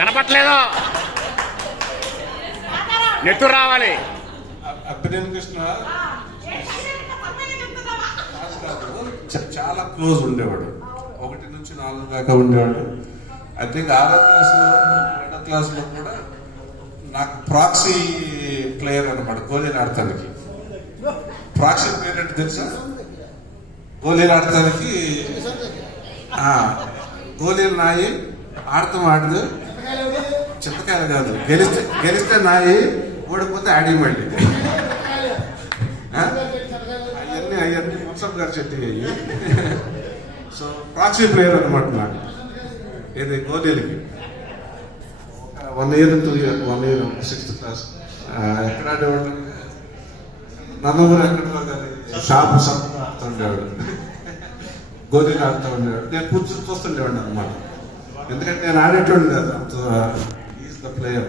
కనపట్లేదు. నెట్టూరు రావాలి. అబ్బినేని కృష్ణ చాలా క్లోజ్ ఉండేవాడు. 1 నుంచి 4 దాకా ఉండేవాడు. ఐ థింక్ 6వ క్లాస్లో 7వ క్లాస్లో కూడా నాకు ప్రాక్సీ ప్లేయర్ అనమాట. గోళీలు ఆడటానికి ప్రాక్సీ ప్లేయర్ అంటే తెలుసా? గోళీలు ఆడటానికి గోళీలు నాయి, ఆడతాం ఆడదు, చింతకాయలు కాదు. గెలిస్తే నాయి, ఓడిపోతే ఆడి మళ్ళీ. అవన్నీ మున్సబ్ గారు చెప్పి. సో ప్రాక్సీ ప్లేయర్ అనమాట నాకు. ఇది గోళీలకి 1 year 2 year 1 year 6th class ఎక్కడ ఆడేవాడు? నందమూరి ఎక్కడో కానీ షాప్ ఆడుతుండేవాడు, గోళీలు ఆడుతూ ఉండేవాడు. నేను కూర్చొని చూస్తుండేవాడిని అనమాట. ఎందుకంటే నేను ఆడేటోడు కాదు, అంత ఈజ్ ద ప్లేయర్.